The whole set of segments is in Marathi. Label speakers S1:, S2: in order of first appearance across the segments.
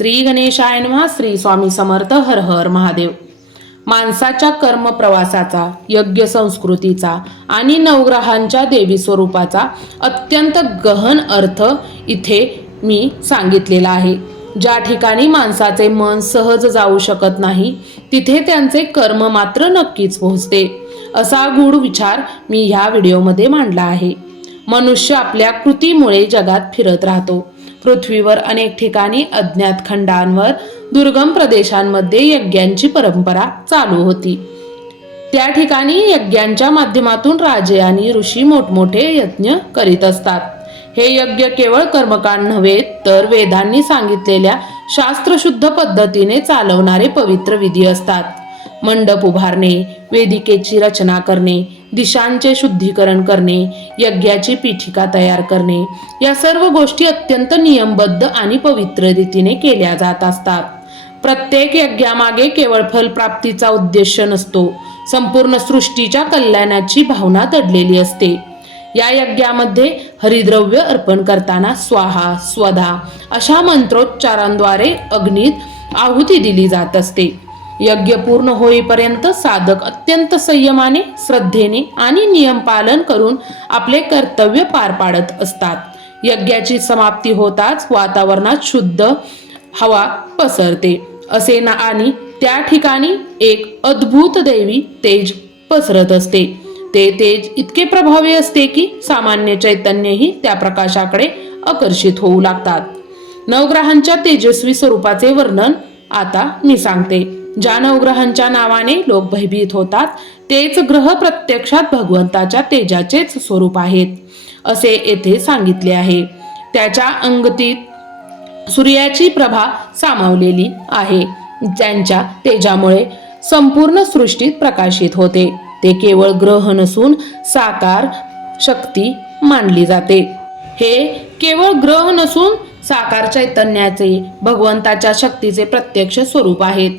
S1: श्री गणेशाय नमः श्री स्वामी समर्थ हर हर महादेव. माणसाच्या कर्म प्रवासाचा यज्ञ संस्कृतीचा आणि नवग्रहांच्या देवी स्वरूपाचा अत्यंत गहन अर्थ इथे मी सांगितलेला आहे. ज्या ठिकाणी माणसाचे मन सहज जाऊ शकत नाही तिथे त्यांचे कर्म मात्र नक्कीच पोहोचते. असा गूढ विचार मी ह्या व्हिडिओमध्ये मांडला आहे. मनुष्य आपल्या कृतीमुळे जगात फिरत राहतो. पृथ्वीवर अनेक ठिकाणी अज्ञात खंडांवर दुर्गम प्रदेशांमध्ये यज्ञांची परंपरा चालू होती. त्या ठिकाणी यज्ञांच्या माध्यमातून राजे आणि ऋषी मोठमोठे यज्ञ करीत असतात. हे यज्ञ केवळ कर्मकांड नव्हे तर वेदांनी सांगितलेल्या शास्त्रशुद्ध पद्धतीने चालवणारे पवित्र विधी असतात. मंडप उभारणे वेदिकेची रचना करणे दिशांचे शुद्धीकरण करणे यज्ञाची पीठिका तयार करणे या सर्व गोष्टी अत्यंत नियमबद्ध आणि पवित्र रीतीने केल्या जात असतात. प्रत्येक यज्ञामागे केवळ फलप्राप्तीचा उद्देश नसतो संपूर्ण सृष्टीच्या कल्याणाची भावना दडलेली असते. या यज्ञामध्ये हरिद्रव्य अर्पण करताना स्वाहा स्वधा अशा मंत्रोच्चारांद्वारे अग्नीत आहुती दिली जात असते. यज्ञ पूर्ण होईपर्यंत साधक अत्यंत संयमाने श्रद्धेने आणि नियम पालन करून आपले कर्तव्य पार पाडत असतात. यज्ञाची समाप्ती होताच वातावरणात शुद्ध हवा पसरते. असे ना आणि त्या ठिकाणी एक अद्भुत दैवी तेज पसरत असते. ते तेज इतके प्रभावी असते की सामान्य चैतन्यही त्या प्रकाशाकडे आकर्षित होऊ लागतात. नवग्रहांच्या तेजस्वी स्वरूपाचे वर्णन आता मी सांगते. ज्या नवग्रहांच्या नावाने लोक भयभीत होतात तेच ग्रह प्रत्यक्षात भगवंताच्या तेजाचेच स्वरूप आहेत असे येथे सांगितले आहे. त्याच्या अंगतीत सूर्याची प्रभा सामावलेली आहे. ज्यांच्या तेजामुळे संपूर्ण सृष्टीत प्रकाशित होते. ते केवळ ग्रह नसून साकार शक्ती मानली जाते. हे केवळ ग्रह नसून साकार चैतन्याचे भगवंताच्या शक्तीचे प्रत्यक्ष स्वरूप आहेत.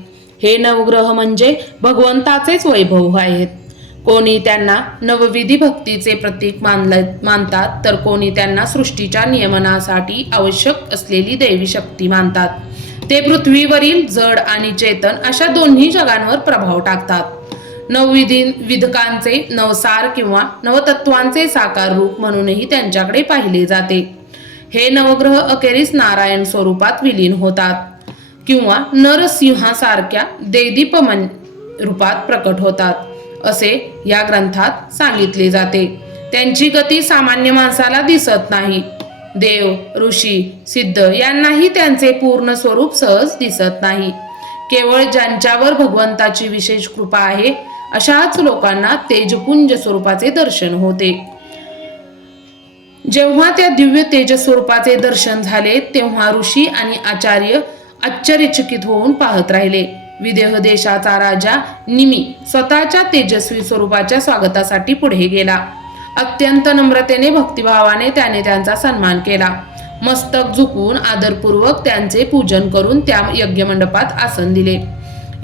S1: हे नवग्रह म्हणजे भगवंताचेच वैभव आहेत. कोणी त्यांना नवविधी भक्तीचे प्रतीक मानले मानतात तर कोणी त्यांना सृष्टीच्या नियमनासाठी आवश्यक असलेली दैवी शक्ती मानतात. ते पृथ्वीवरील जड आणि चेतन अशा दोन्ही जगांवर प्रभाव टाकतात. नवविधी विधकांचे नवसार किंवा नवतत्वांचे साकार रूप म्हणूनही त्यांच्याकडे पाहिले जाते. हे नवग्रह अखेरीस नारायण स्वरूपात विलीन होतात. किंवा नरसिंहासारख्या देदीपमन रूपात प्रकट होतात असे या ग्रंथात सांगितले जाते. त्यांची गती सामान्य माणसाला दिसत नाही. देव ऋषी सिद्ध यांनाही त्यांचे पूर्ण स्वरूप सहज दिसत नाही. केवळ ज्यांच्यावर भगवंताची विशेष कृपा आहे अशाच लोकांना तेजपुंज स्वरूपाचे दर्शन होते. जेव्हा त्या दिव्य तेज स्वरूपाचे दर्शन झाले तेव्हा ऋषी आणि आचार्य आश्चर्यचकित होऊन पाहत राहिले. विदेह देशाचा राजा निमी स्वतःच्या तेजस्वी स्वरूपाच्या स्वागतासाठी पुढे गेला. अत्यंत नम्रतेने भक्तिभावाने त्याने त्यांचा सन्मान केला. मस्तक झुकून आदरपूर्वक त्यांचे पूजन करून त्या यज्ञमंडपात आसन दिले.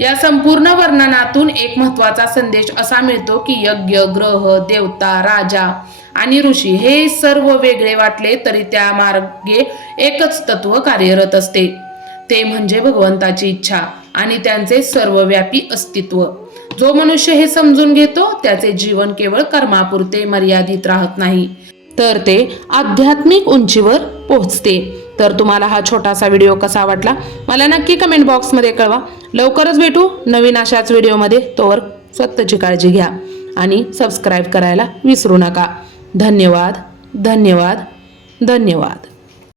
S1: या संपूर्ण वर्णनातून एक महत्त्वाचा संदेश असा मिळतो की यज्ञ ग्रह देवता राजा आणि ऋषी हे सर्व वेगळे वाटले तरी त्या मार्गे एकच तत्व कार्यरत असते. ते म्हणजे भगवंताची इच्छा आणि त्यांचे सर्वव्यापी अस्तित्व. जो मनुष्य हे समजून घेतो त्याचे जीवन केवळ कर्मापुरते मर्यादित राहत नाही. तर ते आध्यात्मिक उंचीवर पोहोचते. तर तुम्हाला हा छोटासा व्हिडिओ कसा वाटला मला नक्की कमेंट बॉक्समध्ये कळवा. लवकरच भेटू नवीन अशाच व्हिडिओमध्ये. तोवर स्वतःची काळजी घ्या आणि सबस्क्राईब करायला विसरू नका. धन्यवाद धन्यवाद धन्यवाद.